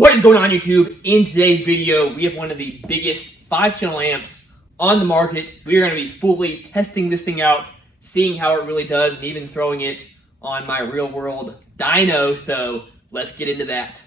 What is going on, YouTube? In today's video, we have one of the biggest 5-channel amps on the market. We are going to be fully testing this thing out, seeing how it really does, and even throwing it on my real-world dyno. So let's get into that.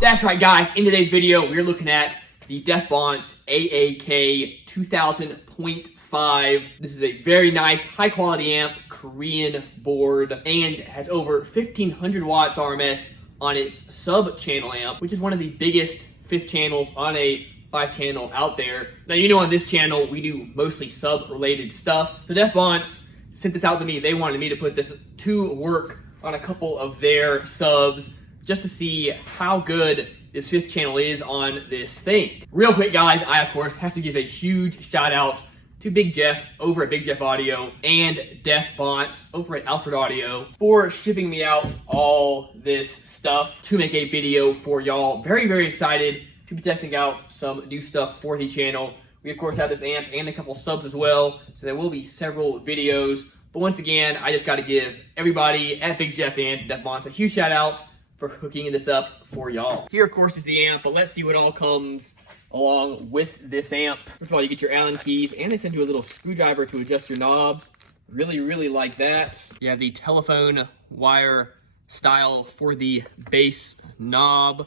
That's right, guys. In today's video, we're looking at the Bonce AAK2000.5. This is a very nice, high-quality amp, Korean board, and has over 1,500 watts RMS on its sub-channel amp, which is one of the biggest 5th channels on a 5-channel out there. Now, you know, on this channel, we do mostly sub-related stuff. So Bonce sent this out to me. They wanted me to put this to work on a couple of their subs, just to see how good this 5th channel is on this thing. Real quick, guys, I of course have to give a huge shout out to Big Jeff over at Big Jeff Audio and Bonce over at Alfred Audio for shipping me out all this stuff to make a video for y'all. Very, very excited to be testing out some new stuff for the channel. We of course have this amp and a couple subs as well, so there will be several videos. But once again, I just got to give everybody at Big Jeff and Bonce a huge shout out for hooking this up for y'all. Here, of course, is the amp, but let's see what all comes along with this amp. First of all, you get your Allen keys, and they send you a little screwdriver to adjust your knobs. Really, really like that. You have the telephone wire style for the bass knob.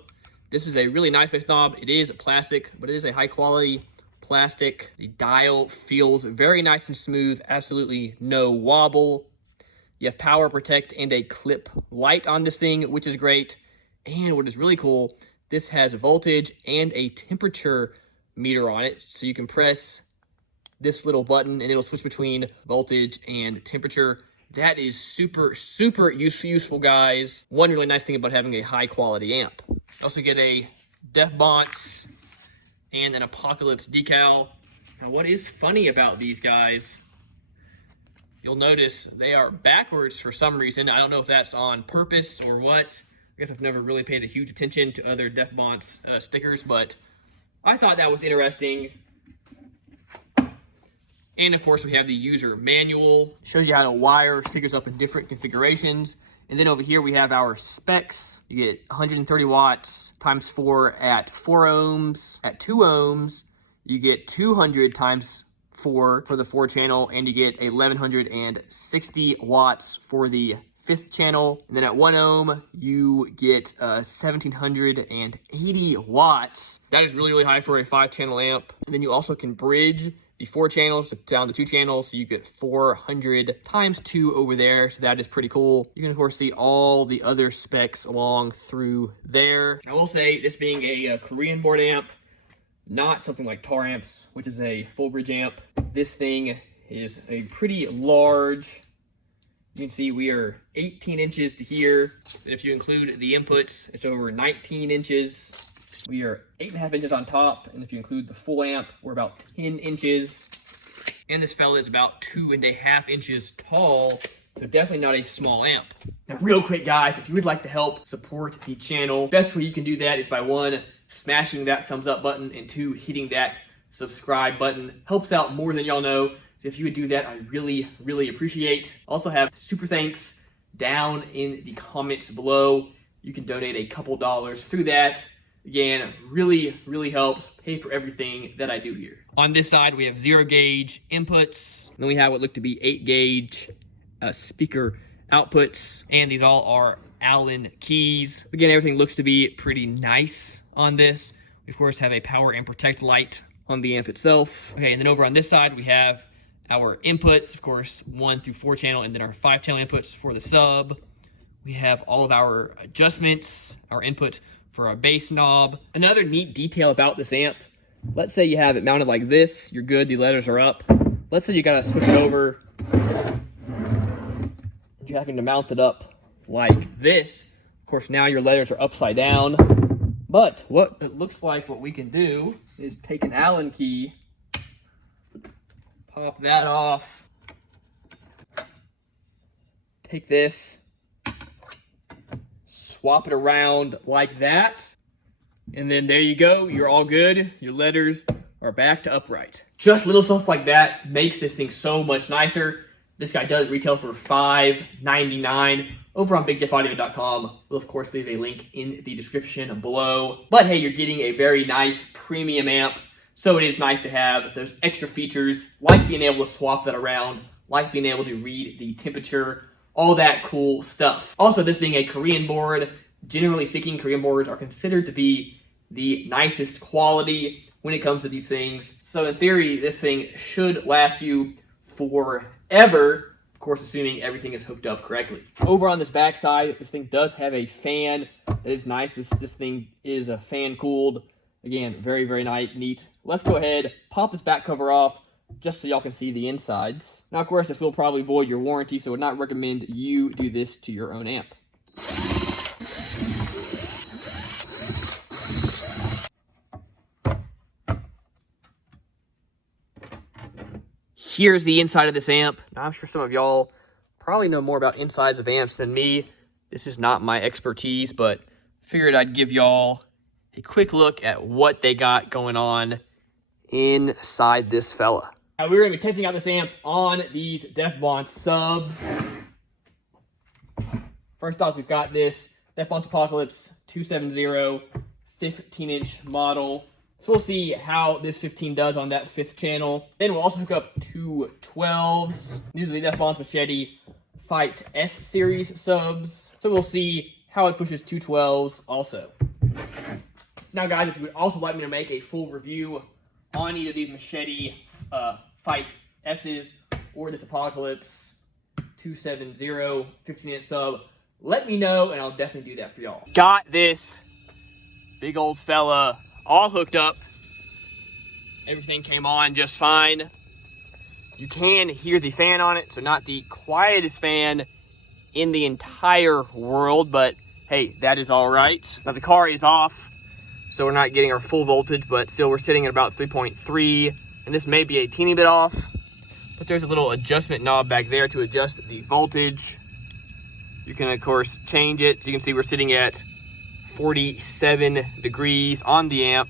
This is a really nice bass knob. It is plastic, but it is a high quality plastic. The dial feels very nice and smooth, absolutely no wobble. You have power, protect, and a clip light on this thing, which is great. And what is really cool, this has voltage and a temperature meter on it. So you can press this little button and it'll switch between voltage and temperature. That is super, super useful, guys. One really nice thing about having a high quality amp. You also get a Bonce and an Apocalypse decal. Now, what is funny about these guys, you'll notice they are backwards for some reason. I don't know if that's on purpose or what. I guess I've never really paid a huge attention to other Bonce stickers, but I thought that was interesting. And of course, we have the user manual. Shows you how to wire speakers up in different configurations. And then over here, we have our specs. You get 130 watts times 4 at 4 ohms. At 2 ohms, you get 200 times 4 for the 4-channel, and you get 1,160 watts for the 5th channel. And then at 1 ohm, you get 1,780 watts. That is really, really high for a 5-channel amp. And then you also can bridge the 4 channels down to 2 channels, so you get 400 times 2 over there. So that is pretty cool. You can of course see all the other specs along through there. I will say, this being a Korean board amp, not something like Tar amps, which is a full bridge amp. This thing is a pretty large. You can see we are 18 inches to here. And if you include the inputs, it's over 19 inches. We are 8.5 inches on top. And if you include the full amp, we're about 10 inches. And this fella is about 2.5 inches tall. So definitely not a small amp. Now, real quick, guys, if you would like to help support the channel, best way you can do that is by 1, smashing that thumbs up button, and 2, hitting that subscribe button. Helps out more than y'all know. So if you would do that, I really, really appreciate. Also have super thanks down in the comments below. You can donate a couple dollars through that. Again, really, really helps pay for everything that I do here. On this side, we have 0 gauge inputs. Then we have what look to be 8 gauge speaker outputs. And these all are Allen keys. Again, everything looks to be pretty nice on this. We of course have a power and protect light on the amp itself. Okay, and then over on this side, we have our inputs, of course, 1 through 4 channel, and then our 5-channel inputs for the sub. We have all of our adjustments, our input for our bass knob. Another neat detail about this amp, let's say you have it mounted like this, you're good, the letters are up. Let's say you gotta switch it over, you're having to mount it up like this. Of course, now your letters are upside down. But what it looks like what we can do is take an Allen key, pop that off, take this, swap it around like that, and then there you go, you're all good. Your letters are back to upright. Just little stuff like that makes this thing so much nicer. This guy does retail for $5.99 over on BigJeffAudio.com. We'll, of course, leave a link in the description below. But hey, you're getting a very nice premium amp, so it is nice to have those extra features, like being able to swap that around, like being able to read the temperature, all that cool stuff. Also, this being a Korean board, generally speaking, Korean boards are considered to be the nicest quality when it comes to these things. So in theory, this thing should last you forever, of course, assuming everything is hooked up correctly. Over on this back side, this thing does have a fan. That is nice. This thing is a fan cooled. Again, very, very nice, neat. Let's go ahead, pop this back cover off, just so y'all can see the insides. Now, of course, this will probably void your warranty, so I would not recommend you do this to your own amp. Here's the inside of this amp. Now, I'm sure some of y'all probably know more about insides of amps than me. This is not my expertise, but figured I'd give y'all a quick look at what they got going on inside this fella. Now, we're going to be testing out this amp on these Bonce subs. First off, we've got this Bonce Apocalypse 270 15-inch model. So we'll see how this 15 does on that 5th channel. Then we'll also hook up two 12s. These are the Bonce Machete Fight S series subs. So we'll see how it pushes two 12s also. Now, guys, if you would also like me to make a full review on either these Machete Fight S's or this Apocalypse 270 15-inch sub, let me know and I'll definitely do that for y'all. Got this big old fella all hooked up. Everything came on just fine. You can hear the fan on it, so not the quietest fan in the entire world, but hey, that is all right. Now the car is off, so we're not getting our full voltage, but still we're sitting at about 3.3, and this may be a teeny bit off, but there's a little adjustment knob back there to adjust the voltage. You can, of course, change it. So you can see we're sitting at 47 degrees on the amp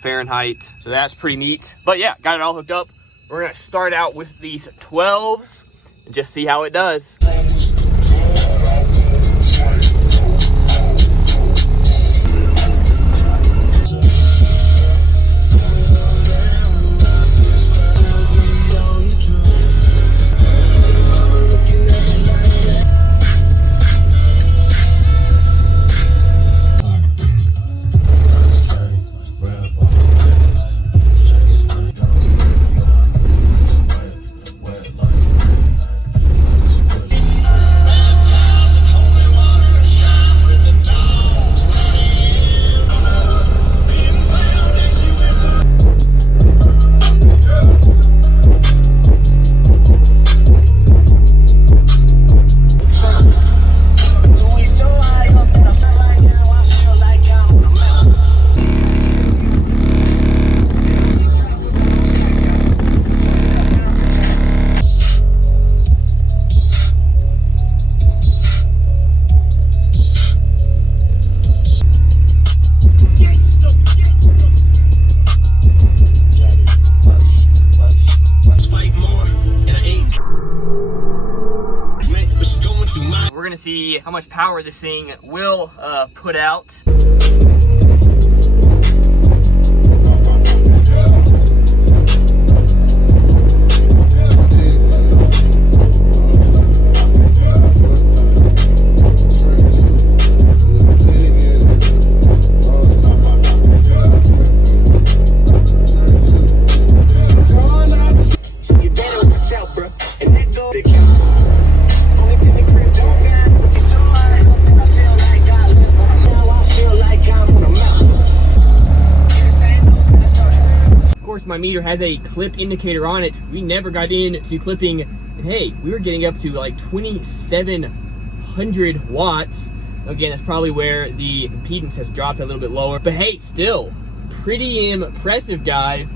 Fahrenheit, so that's pretty neat. But yeah, got it all hooked up. We're gonna start out with these 12s and just see how it does. We're gonna see how much power this thing will put out. My meter has a clip indicator on it. We never got into clipping, and hey, we were getting up to like 2,700 watts. Again, that's probably where the impedance has dropped a little bit lower, but hey, still pretty impressive, guys.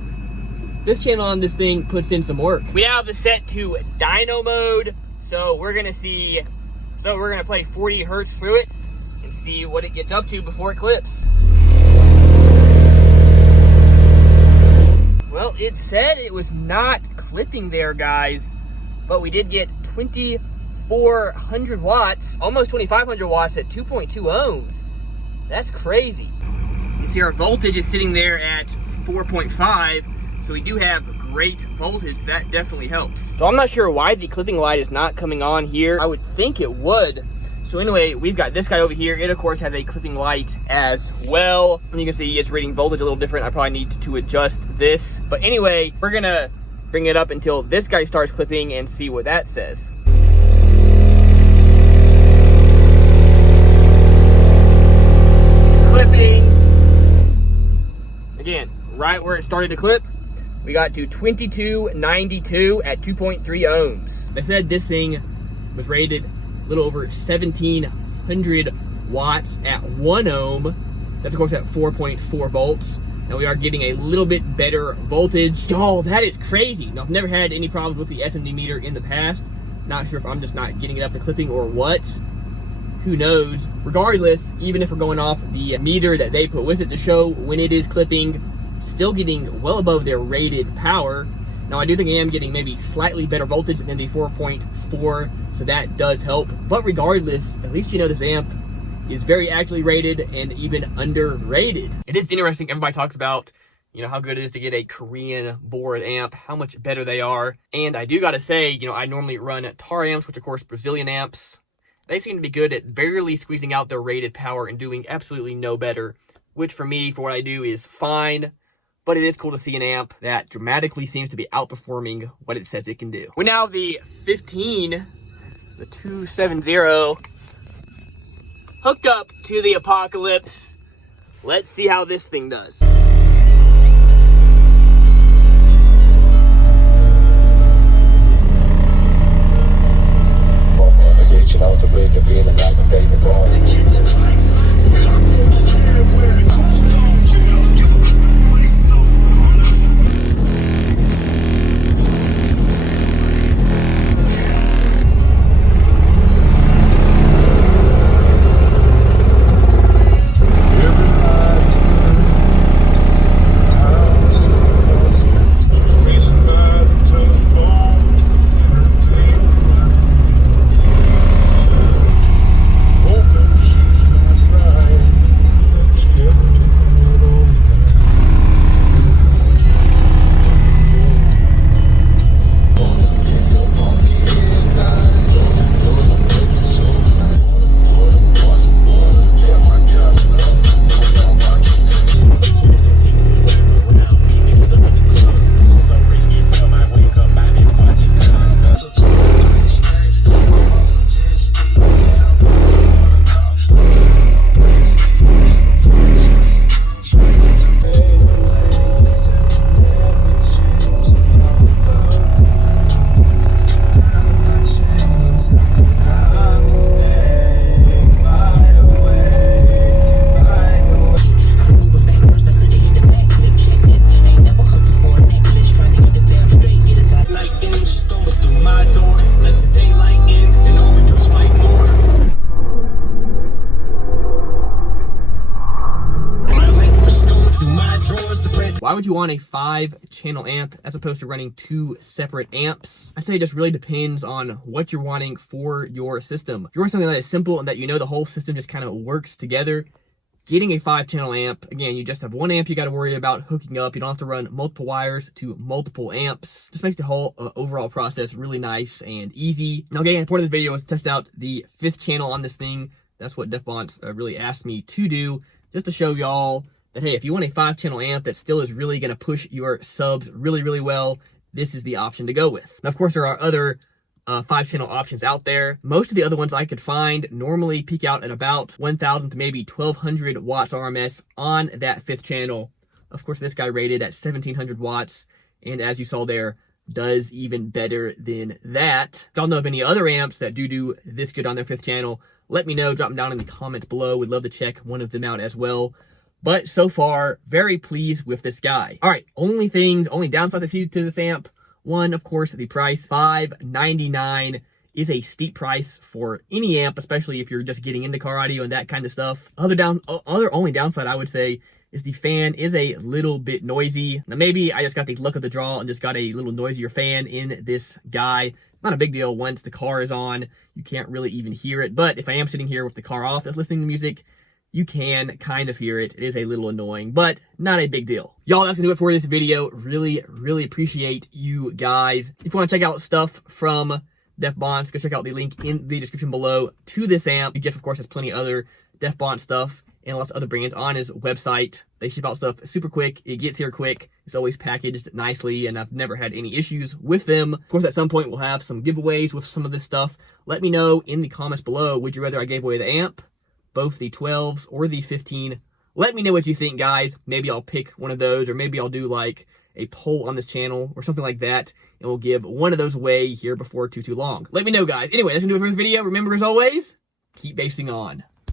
This channel on this thing puts in some work. We now have this set to dyno mode, so we're gonna play 40 hertz through it and see what it gets up to before it clips. Well, it said it was not clipping there, guys, but we did get 2,400 watts, almost 2,500 watts at 2.2 ohms. That's crazy. You can see our voltage is sitting there at 4.5, so we do have great voltage. That definitely helps. So I'm not sure why the clipping light is not coming on here. I would think it would. So anyway, we've got this guy over here. It, of course, has a clipping light as well. And you can see it's reading voltage a little different. I probably need to adjust this. But anyway, we're going to bring it up until this guy starts clipping and see what that says. It's clipping. Again, right where it started to clip, we got to 2292 at 2.3 ohms. They said this thing was rated a little over 1,700 watts at 1 ohm. That's, of course, at 4.4 volts. Now we are getting a little bit better voltage. Oh, that is crazy. Now, I've never had any problems with the SMD meter in the past. Not sure if I'm just not getting it up to clipping or what. Who knows? Regardless, even if we're going off the meter that they put with it to show when it is clipping, still getting well above their rated power. Now, I do think I am getting maybe slightly better voltage than the 4.4, so that does help. But regardless, at least you know this amp is very accurately rated and even underrated. It is interesting. Everybody talks about, you know, how good it is to get a Korean board amp, how much better they are. And I do got to say, you know, I normally run tar amps, which of course Brazilian amps. They seem to be good at barely squeezing out their rated power and doing absolutely no better, which for me, for what I do, is fine. But it is cool to see an amp that dramatically seems to be outperforming what it says it can do. We now have the 15, the 270, hooked up to the Apocalypse. Let's see how this thing does. Why would you want a 5-channel amp as opposed to running 2 separate amps? I'd say it just really depends on what you're wanting for your system. If you want something that is simple and that you know the whole system just kind of works together, getting a 5-channel amp, again, you just have 1 amp you got to worry about hooking up. You don't have to run multiple wires to multiple amps. Just makes the whole overall process really nice and easy. Now, again, the point of this video was to test out the 5th channel on this thing. That's what Bonce really asked me to do, just to show y'all that, hey, if you want a 5-channel amp that still is really going to push your subs really, really well, this is the option to go with. Now, of course, there are other 5-channel options out there. Most of the other ones I could find normally peak out at about 1,000 to maybe 1,200 watts RMS on that 5th channel. Of course, this guy rated at 1,700 watts, and as you saw there, does even better than that. If y'all know of any other amps that do this good on their 5th channel, let me know. Drop them down in the comments below. We'd love to check one of them out as well. But so far, very pleased with this guy. All right, only downsides I see to this amp. One, of course, the price, $599, is a steep price for any amp, especially if you're just getting into car audio and that kind of stuff. Only downside, I would say, is the fan is a little bit noisy. Now maybe I just got the luck of the draw and just got a little noisier fan in this guy. Not a big deal. Once the car is on, you can't really even hear it. But if I am sitting here with the car off, just listening to music, you can kind of hear it. It is a little annoying, but not a big deal. Y'all, that's gonna do it for this video. Really, really appreciate you guys. If you want to check out stuff from Bonce, go check out the link in the description below to this amp. Jeff, of course, has plenty of other Bonce stuff and lots of other brands on his website. They ship out stuff super quick. It gets here quick. It's always packaged nicely, and I've never had any issues with them. Of course, at some point, we'll have some giveaways with some of this stuff. Let me know in the comments below, would you rather I gave away the amp, both the 12s or the 15? Let me know what you think, guys. Maybe I'll pick one of those, or maybe I'll do like a poll on this channel or something like that, and we'll give one of those away here before too long. Let me know, guys. Anyway, that's gonna do it for this video. Remember, as always, keep basing on.